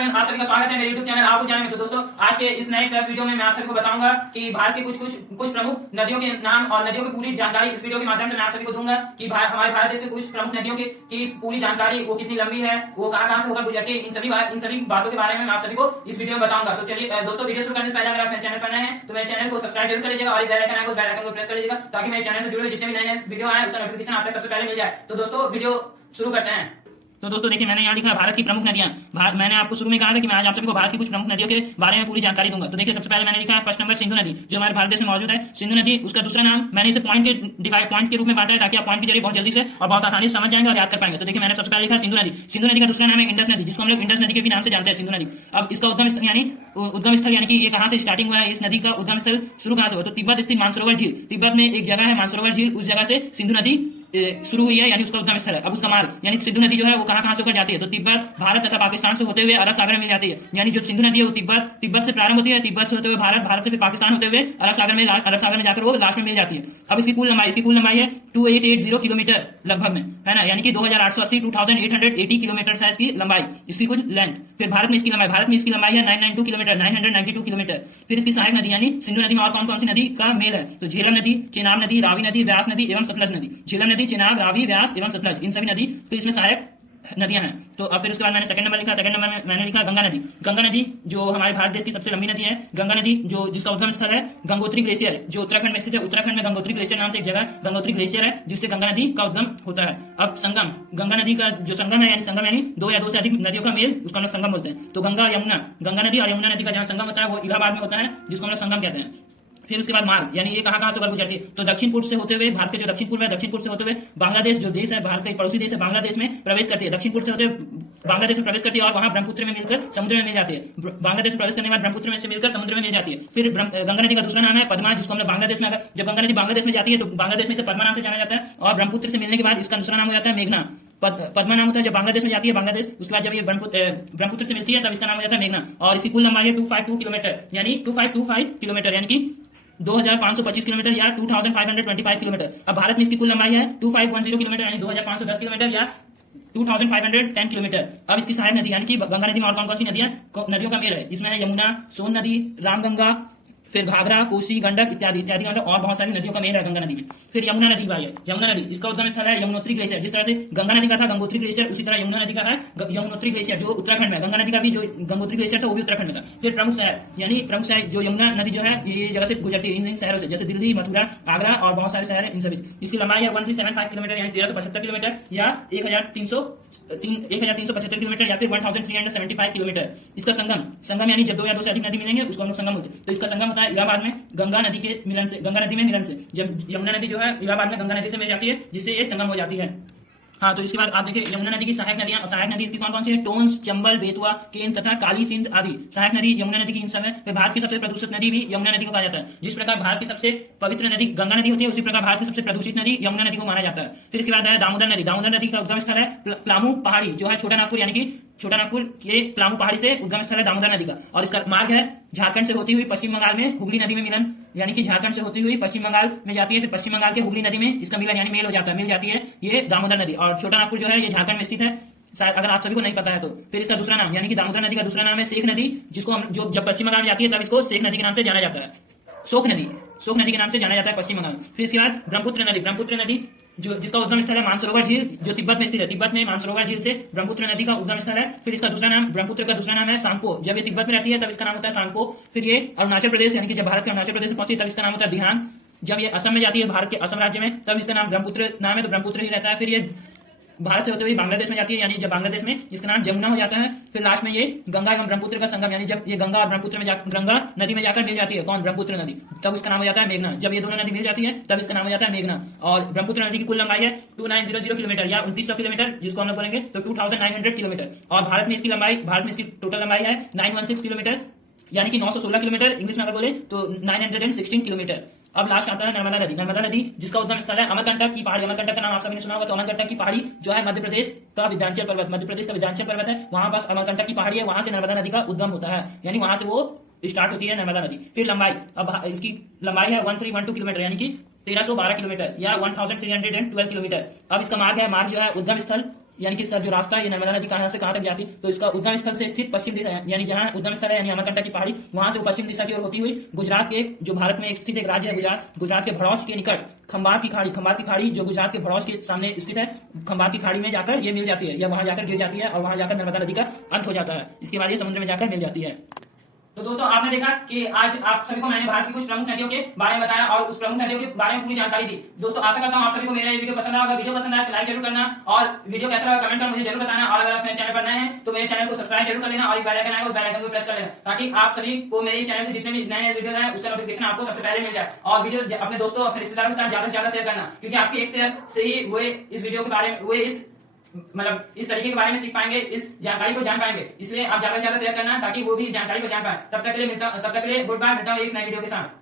Friend, आप सभी का स्वागत है मेरे YouTube चैनल आपको चैनल में। तो दोस्तों, आज के इस नए फ्लैश वीडियो में मैं आप सभी को बताऊंगा कि भारत की कुछ प्रमुख नदियों के नाम और नदियों की पूरी जानकारी इस वीडियो के माध्यम से मैं आप सभी को दूंगा कि हमारे भारत देश के कुछ प्रमुख नदियों की पूरी जानकारी, वो कितनी लंबी है, वो कहां से होकर गुजरती है, इन सभी बातों के बारे में मैं आप सभी को इस वीडियो में बताऊंगा। तो चलिए दोस्तों, वीडियो शुरू करने से पहले अगर आप मेरे चैनल पर नए हैं तो मेरे चैनल को सब्सक्राइब जरूर कर लीजिएगा और बेल आइकन है उस बेल आइकन को प्रेस कर लीजिएगा ताकि मेरे चैनल से जुड़े हुए जितने भी नए वीडियो आए उसका नोटिफिकेशन आप तक सबसे पहले मिल जाए। तो दोस्तों, वीडियो शुरू करते हैं। तो दोस्तों देखिए, मैंने यहाँ लिखा है भारत की प्रमुख नदियां। मैंने आपको शुरू में कहा था कि मैं आज आप सभी को भारत की कुछ प्रमुख नदियों के बारे में पूरी जानकारी दूंगा। तो देखिए, सबसे पहले मैंने लिखा है फर्स्ट नंबर सिंधु नदी, जो हमारे भारत देश में मौजूद है। सिंधु नदी, उसका दूसरा नाम मैंने इसे पॉइंट के रूप में बांटा है ताकि आप पॉइंट के जरिए बहुत जल्दी से और बहुत आसानी से समझ जाएंगे और याद कर पाएंगे। तो देखिए, मैंने सबसे पहले लिखा सिंधु नदी। सिंधु नदी का दूसरा नाम है इंडस नदी, जिसको हम लोग इंडस नदी के भी नाम से जानते हैं, सिंधु नदी। अब इसका उद्गम स्थल यानी कि ये कहां से स्टार्टिंग हुआ है, इस नदी का उद्गम स्थल शुरू कहां से हुआ, तो तिब्बत स्थित मानसरोवर झील। तिब्बत में एक जगह है मानसरोवर झील, उस जगह से सिंधु नदी शुरू हुई है, यानी उसका उद्गम स्थल है। अब उसका मार्ग यानी सिंधु नदी जो है वो कहां से होकर जाती है, तो तिब्बत, भारत तथा पाकिस्तान से होते हुए अरब सागर में मिल जाती है। यानी जो सिंधु नदी है वो तिब्बत से प्रारंभ होती है, तिब्बत से होते हुए भारत से फिर पाकिस्तान होते हुए अरब सागर में जाकर वो लास्ट में मिल जाती है। अब इसकी कुल लंबाई है 2880 किलोमीटर लगभग में, है ना, यानी कि 2880 किलोमीटर है इसकी लंबाई, इसकी कुल लेंथ। फिर भारत में इसकी लंबाई है 992 किलोमीटर। फिर इसकी सहायक नदी यानी सिंधु नदी में और कौन कौन सी नदी का मेल है, तो झेलम नदी, चेनाब नदी, रावी नदी, व्यास नदी एवं सतलज नदी। झेलम नदी, चेनाब, रावी, व्यास एवं सतलज, इन सभी नदी तो इसमें सहायक नदियां हैं। तो अब फिर उसके बाद मैंने सेकंड नंबर में मैंने लिखा गंगा नदी, जो हमारे भारत देश की सबसे लंबी नदी है। गंगा नदी जो जिसका उद्गम स्थल है गंगोत्री ग्लेशियर, जो उत्तराखंड में स्थित है। उत्तराखंड में गंगोत्री ग्लेशियर नाम से एक जगह गंगोत्री ग्लेशियर है, जिससे गंगा नदी का उद्गम होता है। अब संगम, गंगा नदी का जो संगम है यानी दो या दो से अधिक नदियों का मेल, उसका हम लोग संगम बोलते हैं। तो गंगा नदी और यमुना नदी का जहाँ संगम होता है वो इलाहाबाद में होता है, जिसको हम लोग संगम कहते हैं। फिर उसके बाद मार्ग यानी ये कहां से गुजरती है, तो दक्षिण पूर्व से होते हुए, भारत के जो दक्षिण पूर्व से होते हुए बांग्लादेश जो देश है, भारत का एक पड़ोसी देश है, बांग्लादेश में प्रवेश करती है। दक्षिण पूर्व से होते हुए बांग्लादेश में प्रवेश करती है और वहां ब्रह्मपुत्र में मिलकर समुद्र में मिल जाती है। बांग्लादेश में प्रवेश करने के बाद ब्रह्मपुत्र में से मिलकर समुद्र में मिल जाती है। फिर गंगा नदी का दूसरा नाम है पद्मा, जिसको हम लोग बांग्लादेश में, अगर जब गंगा नदी बांग्लादेश में जाती है तो बांग्लादेश में इसे पद्मा नाम से जाना जाता है, और ब्रह्मपुत्र से मिलने के बाद इसका दूसरा नाम हो जाता है मेघना। पद्मा नाम होता है जब बांग्लादेश में जाती है बांग्लादेश, उसके बाद जब ये ब्रह्मपुत्र से मिलती है तब इसका नाम हो जाता है मेघना। और इसकी कुल लंबाई है 252 किलोमीटर, यानी 2525 किलोमीटर, यानी कि 2525 किलोमीटर या 2525 किलोमीटर। अब भारत में इसकी कुल लंबाई है 2510 किलोमीटर, यानी 2510 किलोमीटर या 2510 किलोमीटर। अब इसकी सहायक नदी यानी कि गंगा नदी में और कौन कौन सी नदियों का मेल है, इसमें है यमुना, सोन नदी, रामगंगा, फिर घाघरा, कोसी, गंडक इत्यादि और बहुत सारी नदियों का मेल है गंगा नदी में। फिर यमुना नदी भाई है, यमुना नदी इसका उद्गम स्थल है यमुनोत्री ग्लेशियर। जिस तरह से गंगा नदी का था गंगोत्री ग्लेशियर, उसी तरह यमुना नदी का है यमुनोत्री ग्लेशियर, जो उत्तराखंड में। गंगा नदी का भी जो गंगोत्री ग्लेशियर था वो भी उत्तराखंड में था। फिर प्रमुख शहर जो यमुना नदी जो है ये जगह से गुजरती है, इन शहरों से, जैसे दिल्ली, मथुरा, आगरा और बहुत सारे शहर है, इन सभी। इसकी लंबाई है 1375 किलोमीटर, यानी 1375 किलोमीटर या 1375 किलोमीटर या फिर 1375 किलोमीटर। इसका संगम यानी जब दो या दो से अधिक नदी मिलेंगे उसको हम लोग संगम होते हैं। तो इसका संगम होता है इलाहाबाद में गंगा नदी में मिलन से, जब यमुना नदी जो है इलाहाबाद में गंगा नदी से मिल जाती है, जिससे ये संगम हो जाती है। हाँ, तो इसके बाद आप देखिए यमुना नदी की सहायक नदी इसकी कौन कौन सी है, टोंस, चंबल, बेतवा, केन तथा काली सिंध आदि सहायक नदी यमुना नदी की इन सब है। फिर भारत की सबसे प्रदूषित नदी भी यमुना नदी को कहा जाता है। जिस प्रकार भारत की सबसे पवित्र नदी गंगा नदी होती है, उसी प्रकार भारत की सबसे प्रदूषित नदी यमुना नदी को माना जाता है। फिर इसके बाद है दामोदर नदी का उद्गम स्थल है प्लामू पहाड़ी, जो है छोटा नागपुर, यानी कि छोटा नागपुर के प्लामू पहाड़ी से उद्गम स्थल है दामोदर नदी का। और इसका मार्ग है झारखंड से होती हुई पश्चिम बंगाल में हुगली नदी में मिलन, यानी कि झारखंड से होती हुई पश्चिम बंगाल में जाती है, फिर पश्चिम बंगाल के हुगली नदी में इसका मिलन यानी मेल हो जाता है, मिल जाती है ये दामोदर नदी। और छोटा नागपुर जो है ये झारखंड में स्थित है, शायद अगर आप सभी को नहीं पता है तो। फिर इसका दूसरा नाम यानी कि दामोदर नदी का दूसरा नाम है शेख नदी, जिसको हम जब पश्चिम बंगाल में जाती है तब इसको शेख नदी के नाम से जाना जाता है, शोक नदी के नाम से जाना जाता है पश्चिम बंगाल। फिर इसके बाद ब्रह्मपुत्र नदी जो जिसका उद्गम स्थल है मानसरोवर झील, जो तिब्बत में स्थित है। तिब्बत में मानसरोवर झील से ब्रह्मपुत्र नदी का उद्गम स्थल है। फिर इसका ब्रह्मपुत्र का दूसरा नाम है सांगपो, जब ये तिब्बत में रहती है तब इसका नाम होता है सांगपो। फिर ये अरुणाचल प्रदेश यानी कि जब भारत के अरुणाचल प्रदेश में पहुंची तब इसका नाम होता है दिहांग। जब ये असम में जाती है, भारत के असम राज्य में, तब इसका नाम ब्रह्मपुत्र नाम है, तो ब्रह्मपुत्र ही रहता है। फिर ये भारत से होते हुए बांग्लादेश में जाती है, यानी जब बांग्लादेश में इसका नाम जमुना हो जाता है। फिर लास्ट में ये गंगा एवं ब्रह्मपुत्र का संगम, यानी जब ये गंगा और ब्रह्मपुत्र में गंगा नदी में जाकर मिल जाती है, कौन, ब्रह्मपुत्र नदी, तब इसका नाम हो जाता है मेघना। जब ये दोनों नदी मिल जाती है तब इसका नाम हो जाता है मेघना। और ब्रह्मपुत्र नदी की कुल लंबाई है 2900 किलोमीटर या 2900 किलोमीटर, जिसको हम लोग बोलेंगे तो 2900 किलोमीटर। और भारत में इसकी टोटल लंबाई है 916 किलोमीटर, यानी कि 916 किलोमीटर, इंग्लिश में अगर बोले तो 916 किलोमीटर। अब लास्ट आता है नर्मदा नदी जिसका उद्गम स्थल है अमरकंटक की पहाड़ी। अमरकंटक का नाम आप सभी ने सुना होगा, तो अमरकंटक की पहाड़ी जो है मध्य प्रदेश का विंध्याचल पर्वत है, वहां पास अमरकंटक की पहाड़ी है, वहां से नर्मदा नदी का उद्गम होता है, यानी वहां से वो स्टार्ट होती है नर्मदा नदी। फिर लंबाई, अब इसकी लंबाई है 1312 किलोमीटर, यानी कि 1312 किलोमीटर या 1312 किलोमीटर। अब इसका मार्ग जो है उद्गम स्थल यानी कि इसका जो रास्ता है ये नर्मदा नदी कहां से कहां तक जाती, तो इसका उद्गम स्थल से स्थित पश्चिम दिशा, यानी जहां उद्गम स्थल है यानी अमरकंटक की पहाड़ी, वहां से वो पश्चिम दिशा की ओर होती हुई गुजरात के, जो भारत में स्थित एक राज्य है गुजरात, गुजरात के भड़ौच के निकट खंबात की खाड़ी जो गुजरात के भड़ौच के सामने स्थित है, खंबात की खाड़ी में जाकर ये मिल जाती है, या वहां जाकर गिर जाती है और वहां जाकर नर्मदा नदी का अंत हो जाता है। इसके बाद ये समुद्र में जाकर मिल जाती है। तो दोस्तों आपने देखा कि आज आप सभी को मैंने भारत की कुछ प्रमुख नदियों के बारे में बताया और उस प्रमुख नदियों के बारे में पूरी जानकारी दी। दोस्तों आशा करता हूं आप सभी को मेरा ये वीडियो पसंद आया। वीडियो पसंद आया तो लाइक जरूर करना और वीडियो कैसा लगा कमेंट कर मुझे जरूर बताना। और अगर आप मेरे चैनल पर नए हैं तो मेरे चैनल को सब्सक्राइब जरूर कर लेना और बेल आइकन आएगा उस बेल आइकन को प्रेस कर लेना, ताकि आप सभी को मेरे चैनल से जितने भी नए वीडियो आए उसका नोटिफिकेशन आपको सबसे पहले मिल जाए। और वीडियो अपने दोस्तों अपने रिश्तेदारों के साथ ज्यादा से ज्यादा शेयर करना, क्योंकि आपकी एक शेयर से ही वो इस वीडियो के बारे में वो इस तरीके के बारे में सीख पाएंगे, इस जानकारी को जान पाएंगे। इसलिए आप ज्यादा से ज्यादा शेयर करना ताकि वो भी इस जानकारी को जान पाए। तब तक के लिए गुड बाय, मिलता हूं एक नए वीडियो के साथ।